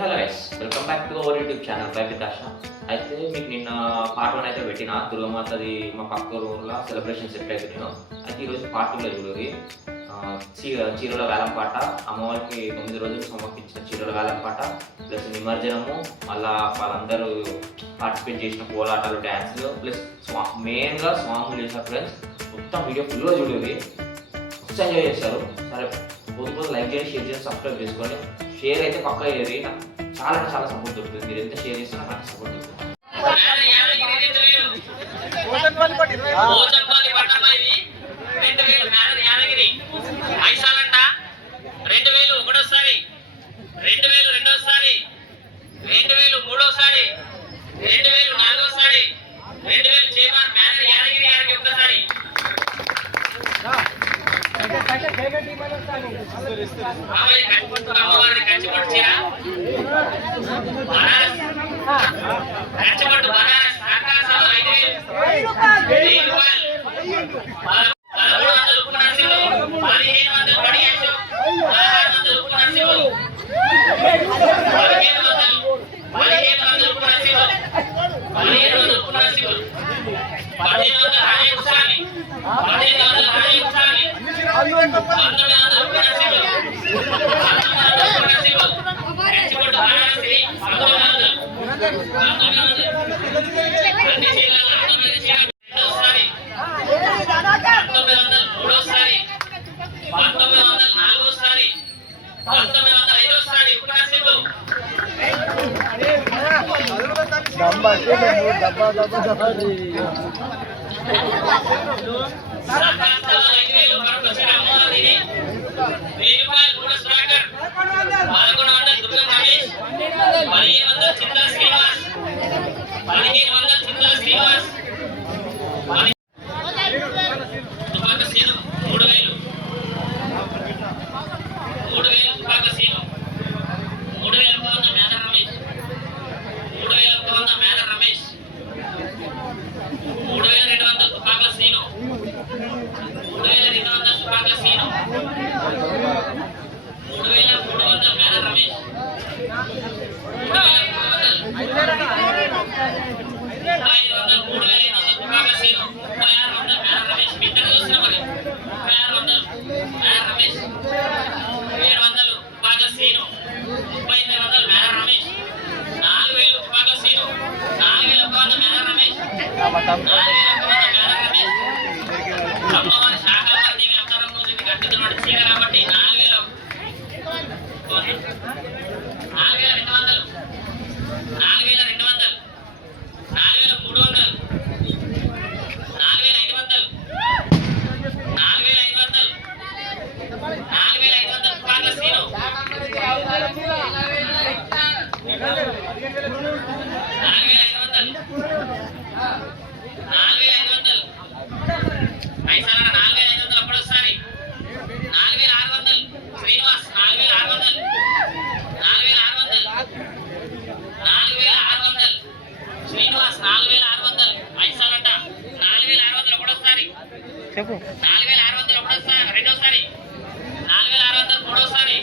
Hello guys, welcome back to our YouTube channel by Vikasha. అయితే మీకు నిన్న పార్ట్ 1 అయితే పెట్టిన దుర్గమాతది మా పక్క ఊర్లో సెలబ్రేషన్ సెట్ అయిపోయినాను. అయితే ఈరోజు పార్ట్ 2లో చూడది చీరల వేలం పాట, అమ్మవారికి 9 రోజులు సమర్పించిన చీరల వేలం పాట ప్లస్ నిమజ్జనము, మళ్ళా వాళ్ళందరూ పార్టిసిపేట్ చేసిన కోలాటాలు, డ్యాన్సులు ప్లస్ మెయిన్గా స్వాములు చేసిన ఫ్రెండ్స్ మొత్తం వీడియో ఫుల్గా చూడేది. మస్తు ఎంజాయ్ చేస్తారు. సరే పొద్దు లైక్ చేసి, షేర్ చేసి, సబ్స్క్రైబ్ చేసుకొని షేర్ అయితే పక్కా చేయరు. నాకు చాలా చాలా సపోర్ట్ దొరుకుతుంది. మీరు ఎంత షేర్ చేసినా నాకు సపోర్ట్ దొరుకుతుంది. చెప్పు 4600 ఒకటోసారి, రెండోసారి 4600 మూడోసారి,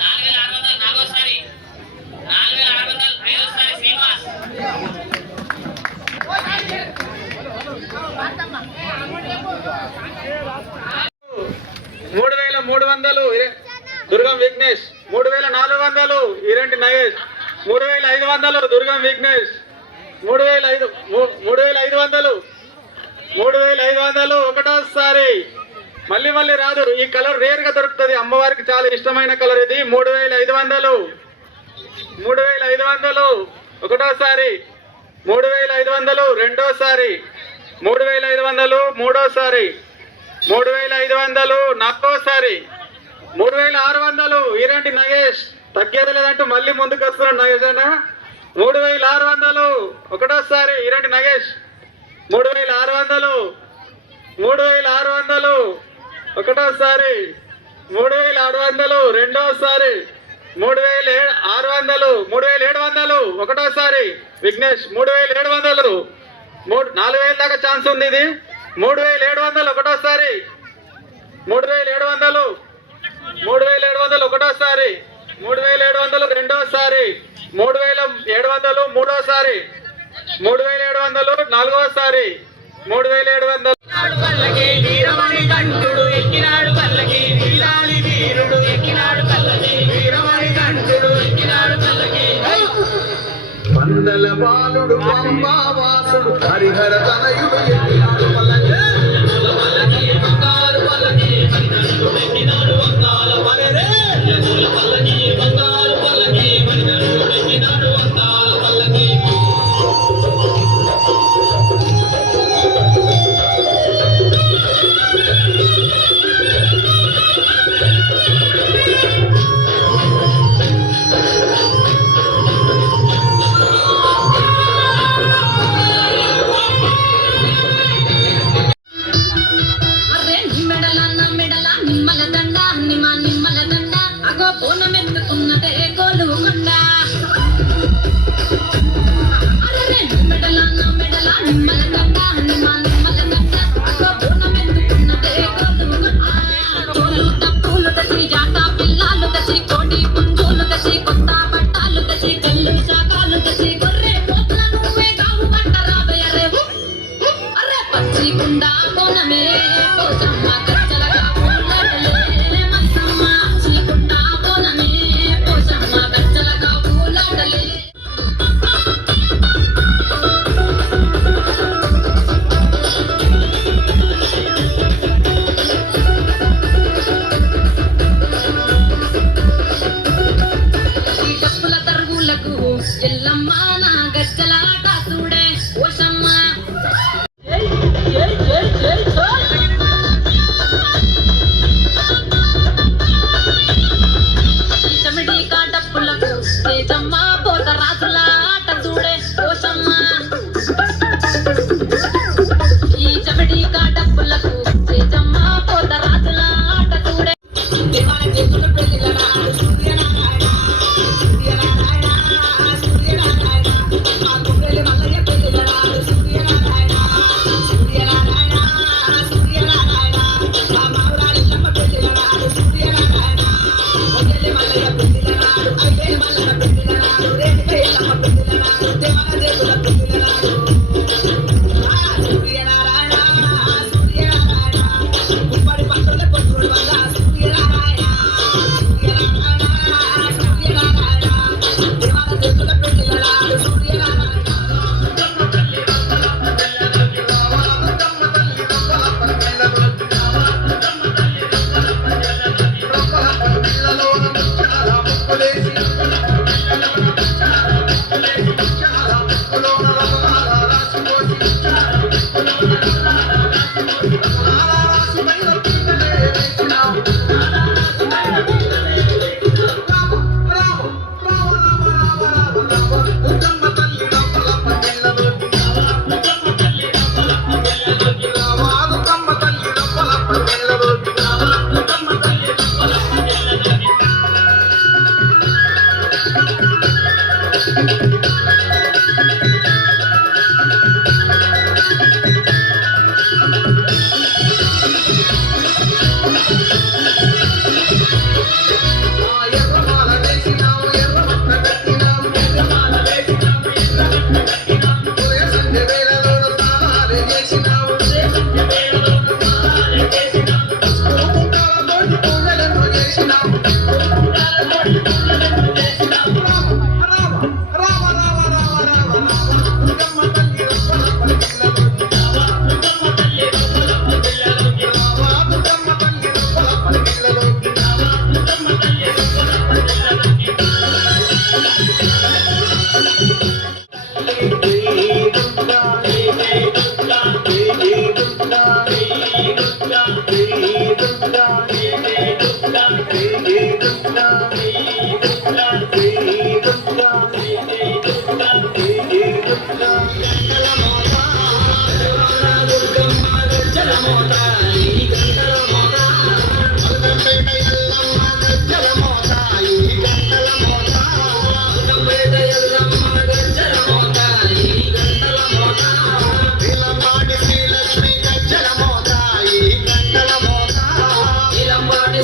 4600 నాలుగోసారి, 4600 ఐదోసారి శ్రీనివాస్. 3300 దుర్గం విఘ్నేష్, 3400 ఇరెంటి నగేష్, 3500 దుర్గం విఘ్నేష్, 3500 ఒకటోసారి. మళ్ళీ మళ్ళీ రాదు. ఈ కలర్ రేర్ గా దొరుకుతుంది. అమ్మవారికి చాలా ఇష్టమైన కలర్ ఇది. 3500 ఒకటోసారి, 3500 రెండోసారి, 3500 మూడోసారి, 3500 నాలుగోసారి, 3600 ఈరంటి నగేష్. తగ్గేది లేదంటూ మళ్ళీ ముందుకు వస్తున్నాడు నగేష్ అన్న. 3600 ఒకటోసారి ఈరంటి నగేష్, 3600 ఒకటోసారి, 3600 రెండోసారి, 3700 ఒకటోసారి విఘ్నేష్, 3700 4000 దాకా ఛాన్స్ ఉంది. ఇది 3700 ఒకటోసారి, 3700 ఒకటోసారి, 3700 రెండోసారి, 3700 మూడోసారి, 3700 నాలుగోసారి, 3700 పల్లకి వీరమణి కంఠుడు ఎక్కినాడు పల్లకి వీరాలి వీరుడు ఎక్కినాడు పల్లకి వీరమణి కంఠుడు ఎక్కినాడు పల్లకి మండల బాలుడు పంబావాసుడు హరిహర తనయుడు ఎక్కినాడు పల్లకి బంగారు పల్లకి ఎక్కినాడు వంగాల పల్లెరే పల్లకి బంగారు పల్లకి ఎక్కినాడు వంగాల పల్లకి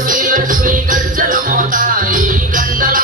శ్రీలక్ష్మి గజ్జల మోత ఈ గంటల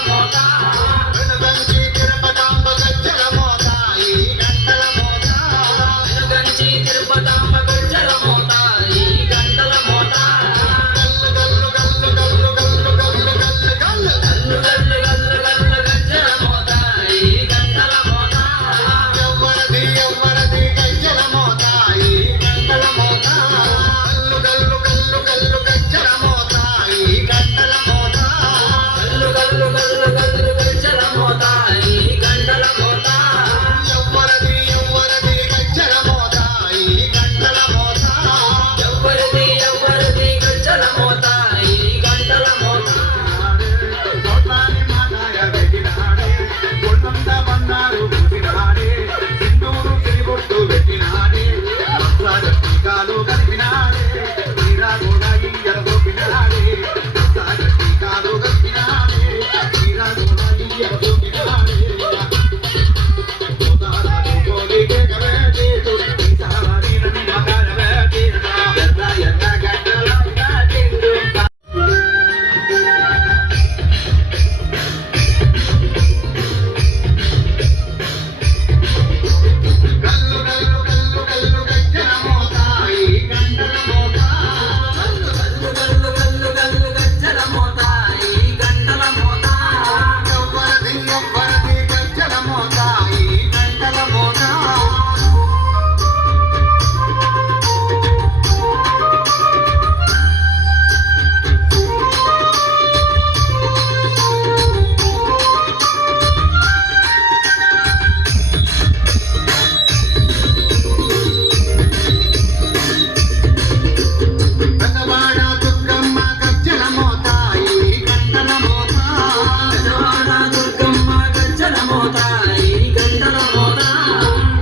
మోత ఈ గంటల మోత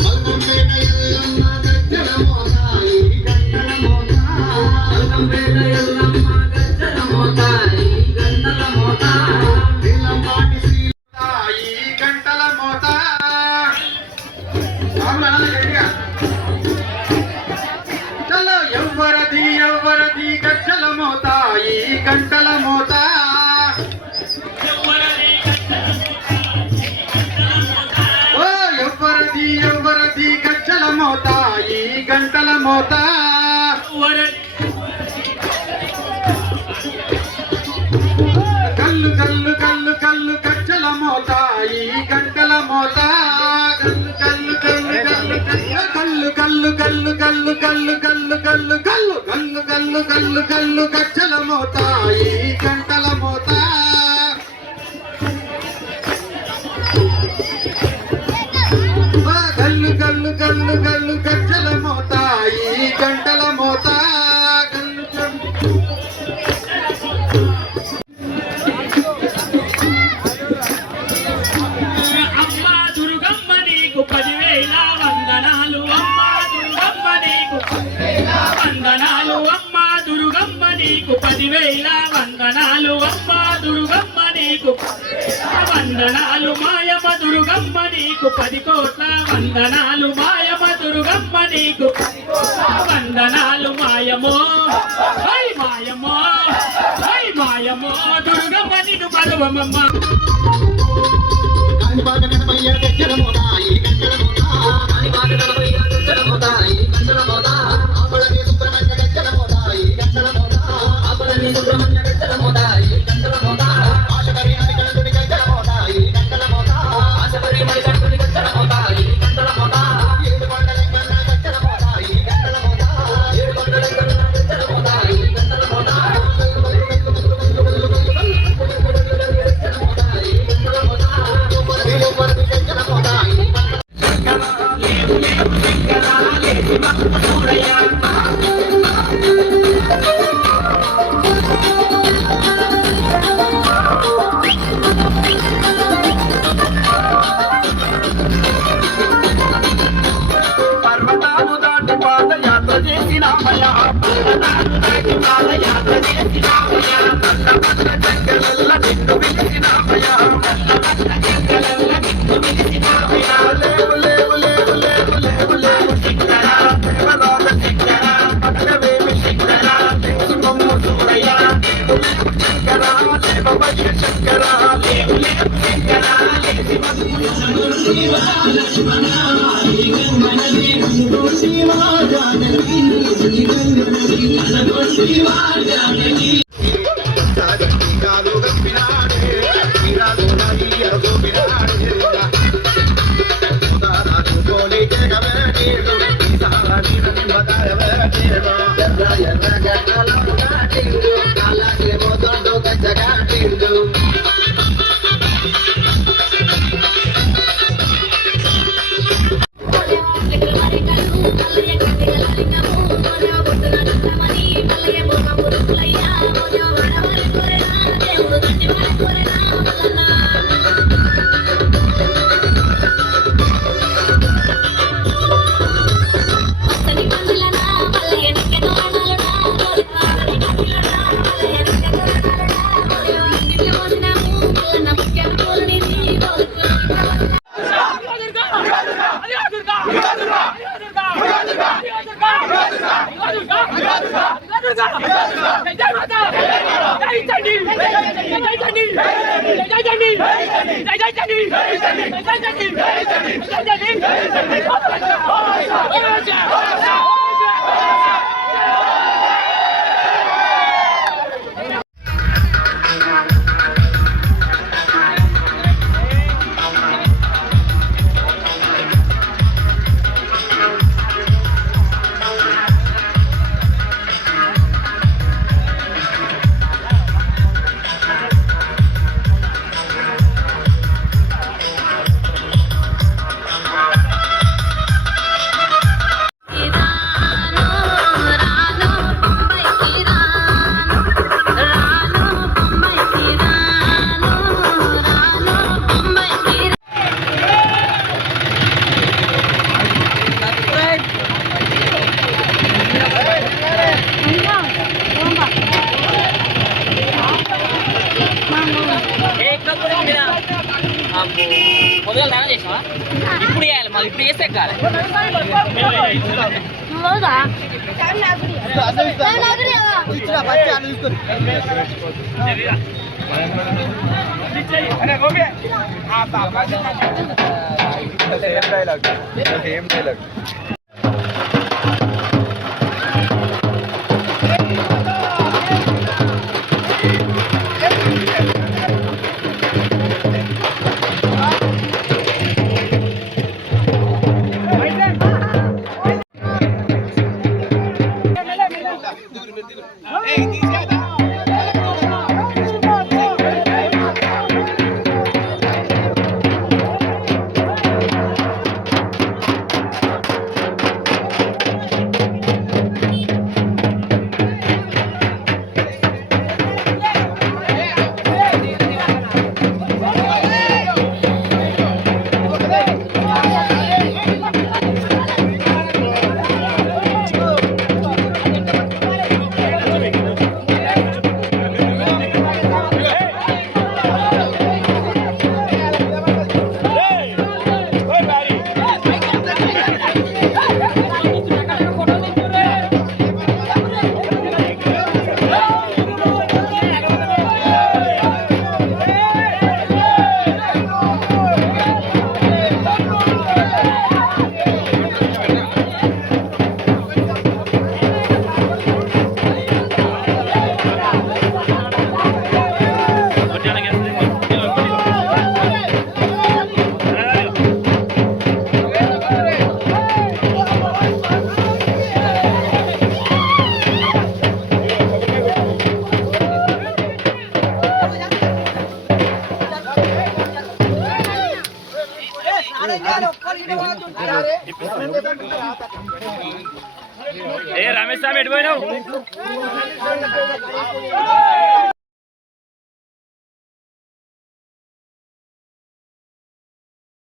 మల్లంపేట ఎల్లమ్మ గజ్జల మోత ఈ గంటల మోత మల్లంపేట ఎల్లమ్మ గజ్జల మోత ఈ గంటల మోత నీలంపాటి శ్రీ ఈ గంటల మోత బాబులు గట్టిగా చలో ఎవ్వరది గజ్జల మోత ఈ గంటల మోత ఓ ఎవ్వరది గజ్జల మోత ఈ గంటల మోత కల్లు కల్లు కల్లు కల్లు గజ్జల మోత ఈ గంటల మోత కల్లు కల్లు కల్లు కల్లు కల్లు కల్లు కల్లు కల్లు కల్లు కల్లు కల్లు కల్లు కల్లు కల్లు గజ్జల మోత ఈ గంటల మోత కల్లు కల్లు కల్లు కల్లు గజ్జల మోత ఈ గంటల మోత కల్లు కల్లు అమ్మ దుర్గమ్మ నీకు 10,000 వందనాలు అమ్మ దుర్గమ్మ నీకు వందనాలు అమ్మ దుర్గమ్మ నీకు 10,000 వందనాలు అమ్మ దుర్గమ్మ నీకు వందనాలు మాయమ్మ దుర్గమ్మ నీకు 10 కోట్ల వందనాలు మాయమ్మ దుర్గమ్మ నీకు వందనాలు మాయమో హై మాయమో హై మాయమో దుర్గమ్మ నీకు పదవమ్మ కాణిపాక గణపయ్య గజ్జల మోత ఈ గంటల మోత కాణిపాక గణపయ్య గజ్జల మోత ఈ గంటల మోత ఆపళని సుబ్రహ్మణ్య గజ్జల మోత ఈ గంటల మోత ఆపలని సుబ్రహ్మణ్య గజ్జల మోత ఈ గంటల మోత ఆశపరి మణికంఠుడి గజ్జల మోత ఈ గంటల మోత ఆశపరి మణికంఠుని గజ్జల మోత ఈ గంటల మోత ఏడుకొండ లింగన్న గజ్జల మోత ఈ గంటల మోత ఏడుకొండ లింగన్న గజ్జల మోత ఈ గంటల మోత వీరవరది గజ్జల మోత ఈ పర్వతాలు దాటి పాదయాత్ర చేసినామయ్యా పర్వతాలు దాటి పాదయాత్ర చేసినామయ్యా పట్ల జంగలల్ల నిన్ను పిలిచినామయ్యా పట్ల జంగలల్ల నిన్ను పిలిచినామయ్యా లేవు లేవు లేవు లేవు లేవు లేవు శిఖర దేవరాజ శిఖర పట్టవేమి శిఖర తెలుసుకొమ్ము చూడయ్యా లేవు లేవు శంకర లేవవయ్య శంకర లేవు లేవు శంకర లేచి కాలు గప్పినాడే వీరాలు నదియ గోపినాడే ఉదారాజు కోలి జగవేడు సారాని నిమ్మదాయవేడు ఎర్ర గట్టల గాటిండు అలాగే మొదొండు గజ్జగాటిండు పొద్దుగా దానం చేసినావా ఇప్పుడు చేయాలి మళ్ళీ ఇప్పుడు చేస్తే కాదు రమేష్ స్వామి ఎటు పోయినావు